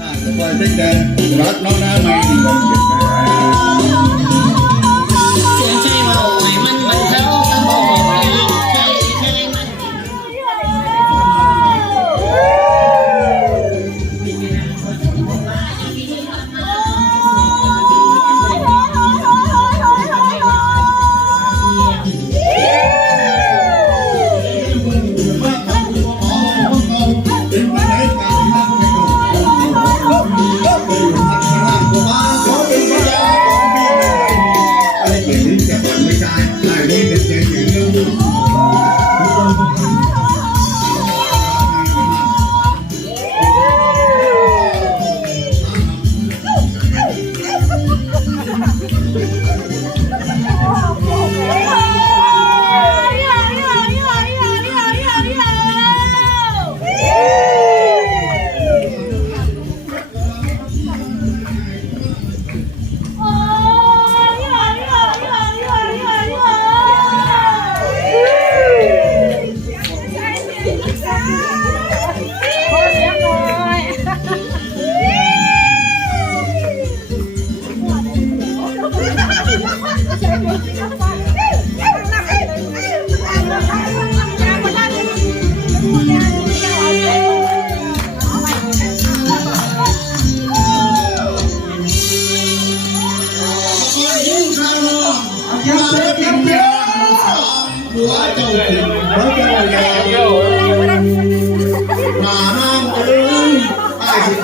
อ่าจะปล่อยเด็กแดงรักน้องหน้าไม่ดีวันเก็บไหัวเจ้า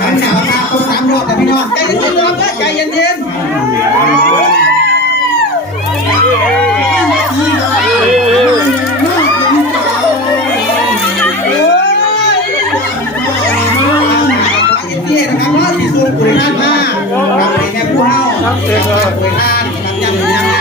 ไอ้สิขันหนาวตาสามรอบแต่พี่น้องใจเย็นๆครับใจเย็นๆนะครับว่าที่สูงปุ๋ยท่านห้าครับเป็นแค่ผู้เฮารับปุ๋ยท่านครับยังยัง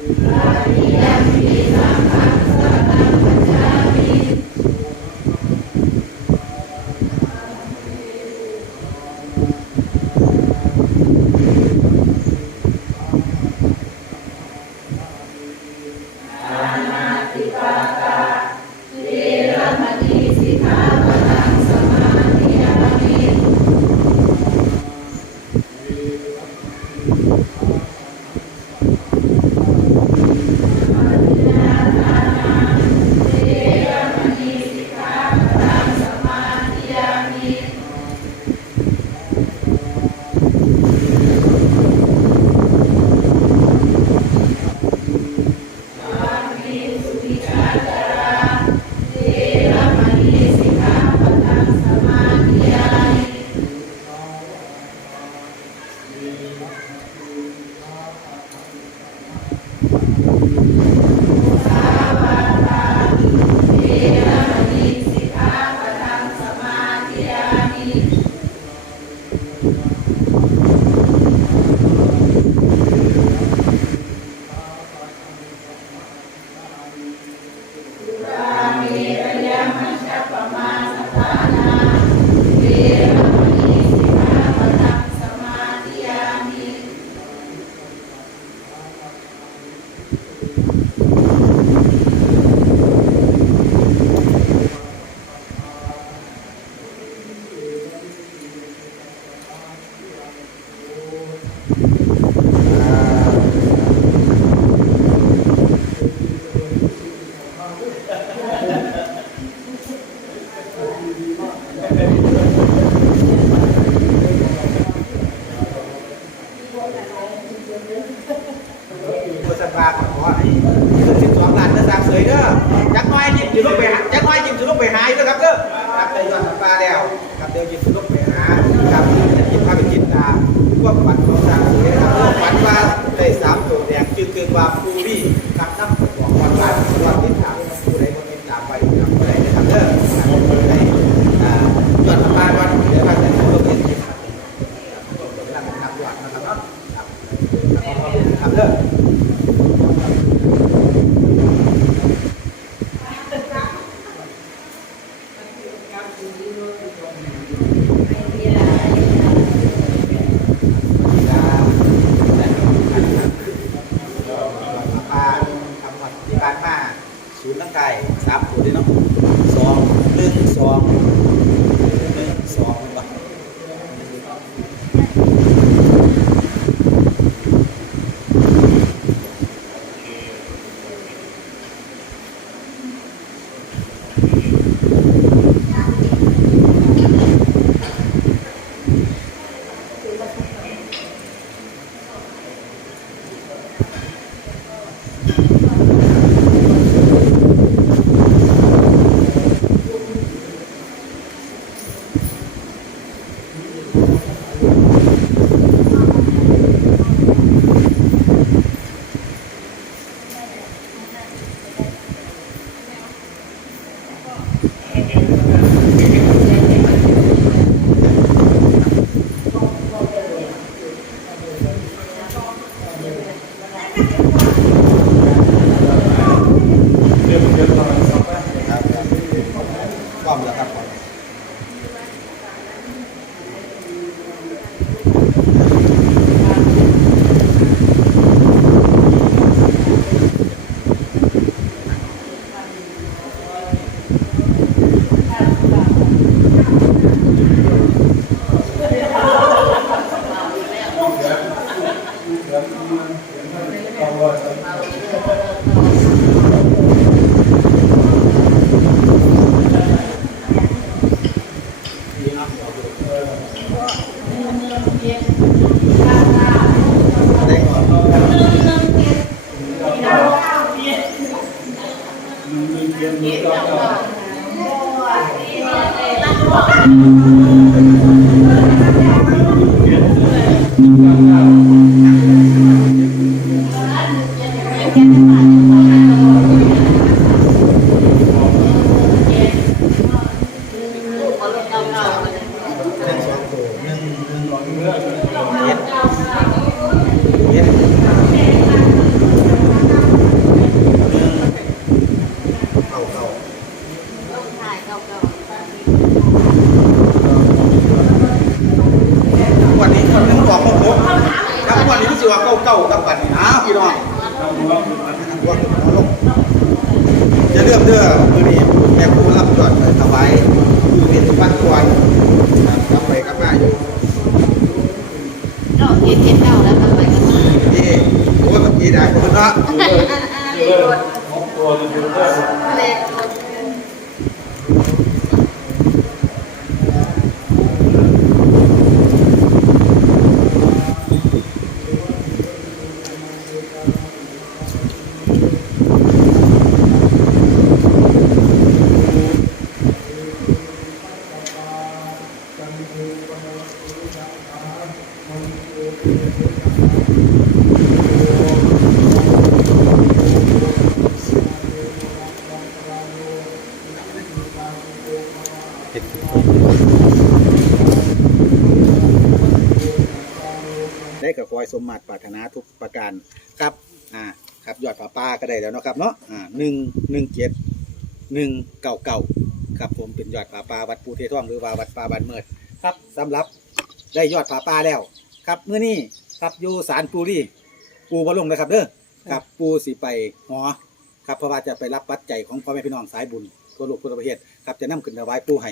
เ Yeah. bữa sân ba còn có ấy. Giờ trên xóm làn nó ra dưới đó เส้นสองตัวหนึ่งหนึ่งเจ็ดเจ็ดหนึ่งเก้าเก้าวันนี้คนนึงบอกว่าผมครับวันนี้รู้สึกว่าเก้าเก้ากับวันนี้อ้าวพี่น้องว่าลงจะเลื่อมเด้อมือนี้แม่ครูรับจอดไปถวายอยู่เป็นสุพรรณควรครับกลับไปกลับมาอยู่ เราเห็นเห็นเก่าแล้วทำไปกันมาที่โอ้ยแบบนี้ได้คนละเล็ก ได้กับคอยสมมาตรปรารถนาทุกประการครับอ่าครับยอดป่าป้าก็ได้แล้วเนาะครับเนาะอ่าหนึ่งหนึ่งเจ็ดหนึ่งเก่าเก่าครับผมเป็นยอดป่าป้าวัดปูเทท่องหรือว่าวัดป่าบันเมิด ครับสำหรับได้ยอดป่าป้าแล้ว ครับเมื่อนี้ครับอยู่สารปูรี่ปูบอลงนะครับเด้อครับปูสิไปหอครับเพราะว่าจะไปรับปัจจัยของพ่อแม่พี่น้องสายบุญทั่วโลกทั่วประเทศครับจะนำขึ้นถวายปูให้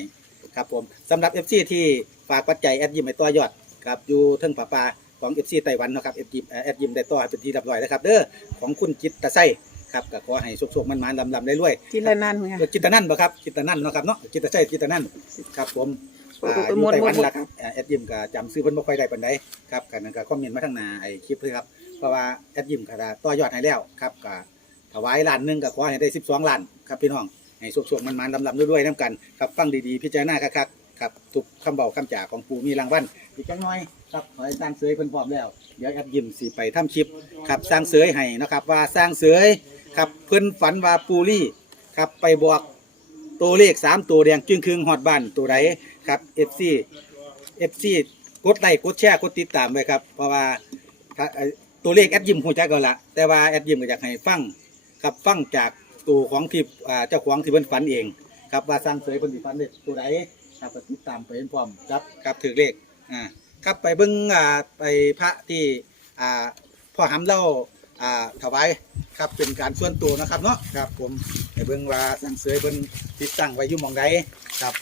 ครับผมสำหรับเอฟซีที่ฝากปัจจัยแอดยิมไปต่อยอดครับอยู่เทิงป่าปาของเอฟซีไต้หวันเนาะครับเอฟยิมแอดยิมได้ต่อให้เป็นที่เรียบร้อยแล้วครับเด้อของคุณจิตตะไส้ครับก็ขอให้สุขๆมันๆลำๆได้รวยกินละนานไงเออจิตตะนั่นบ่ครับจิตตะนั่นเนาะครับเนาะจิตตะไส้จิตตะนั่นครับผมโอ้โหอ่าอยู่หมดไต้หวันหมด ล่ะครับอ่าแอดยิมก็จำซื้อเพิ่นบ่ค่อยได้ปานใดครับกันนั้นก็คอมเมนต์มาทางหน้าไอ้คลิปเลยครับเพราะว่าแอดยิมก็ได้ต่อยอดให้แล้วครับก็ถวายล้านหนึงก็ขอให้ได้ 12ล้านครับพี่น้องให้สุขๆมันๆลำๆด้วยๆนํกันครับฟังดีๆพิจารณาคักๆครับทุกคำเบาคำจ่าของปู่มีรางวัลอีกจังน้อยครับขอให้สร้างเสยเพิ่นพร้อมแล้วเดี๋ยวแอดยิมสิไปทำคลิปครับสร้างเสยให้นะครับว่าสร้างเสยครับเพิ่นฝันว่าปูรี่ครับไปบอก ตัวเลขสามตัวแดงจึงครึ่งฮอดบ้านตัวใด ครับ FC FC กดไลค์กดแชร์กดติดตามไว้ครับ เพราะว่าถ้าเอ่อตัวเลขแอดยิมหัวใจกก่อนละแต่ว่าแอดยิมก็อยากให้ฟังครับฟังจากตัวของที่อ่าเจ้าของที่เพิ่นฝันเอง ครับว่าสร้างเสยเพิ่นสิฝันได้ตัวใดครับก็ติดตามไปพร้อมครับครับถือเลขอ่าครับไปเบิ่งอ่าไปพระที่อ่าพ่อหำเล่าอ่าถวายครับเป็นการส่วนตัวนะครับเนาะครับผมไปเบิ่งว่าสร้างเสยเพิ่นติดตั้งไว้อยู่หมองใดครับ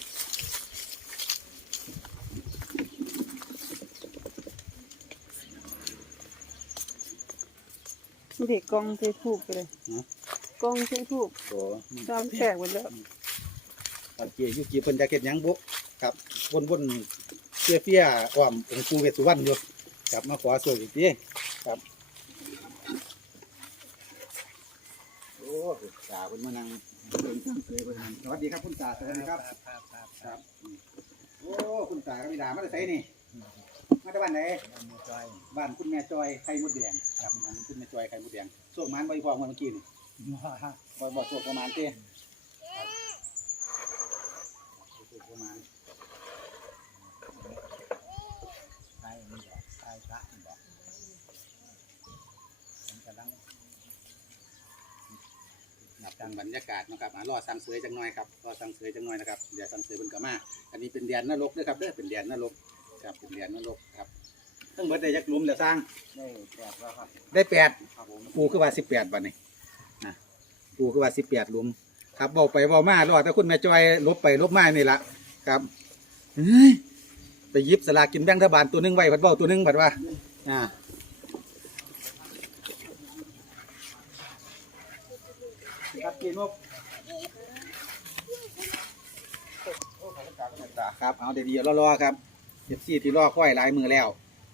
เด็กกองเททูบไปเลยกองเททูบโอ้จอมแตกหมดแล้วตอนเกี่ยอยู่กี่เพิ่นจะเก็ดหยังบุครับวนๆเฟี้ยเฟี้ยๆอ้อมองค์ปู่เวสสุวรรณอยู่กลับมาขอโชคอีกทีครับโอ้คุณตาเพิ่นมานั่งเพิ่นตั้งเคยเพิ่นนั่งสวัสดีครับคุณตาสวัสดีครับครับ โอ้คุณตากับพี่ดามาจากไสนี่ มาจากบ้านไหนบ้านคุณแม่จอยไข่มดแดงครับบ้านคุณแม่จอยไข่มดแดงโชคมันบ่อีพอเมื่อกี้นี่บ่บ่โชคประมาณเต้ประมาณใช่มันบอกใช่พระมันบอกผมกำลังหนับดังบรรยากาศนะครับอ่ารอสั่งเสยจังหน่อยครับรอสั่งเสยจังหน่อยนะครับเดี๋ยวสั่งเสยเป็นกมาอันนี้เป็นเดียนนรกด้วยครับเด้อเป็นเดียนนรก ครับเป็นเดียนนรกครับทั้งหมดได้ยักษ์ลุมเดี๋ยวสร้าง ได้แปดแล้วครับได้แปดครับผมปูคือว่าสิบแปดบัดนี้นะปูคือว่าสิบแปดลุม ครับบอกไปบอกมารอดแต่คุณแม่จอยลบไปลบมานี่ละครับเฮ้ยไปหยิบสลากกินแบ่งรัฐบาลตัวหนึงไว้ผัดเบาตัวหนึงผัดว่าอ่าครับกินนกครับเอาเดี๋ยวเดี๋ยวรอๆครับ เจ็บซี่ที่รอค่อยหลายมือแล้ว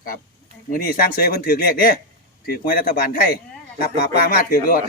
ครับ มือนี้สร้างเสยเพิ่นถือเลขเด้ถือหวยรัฐบาลไทยรับปลาปลามาถือรถ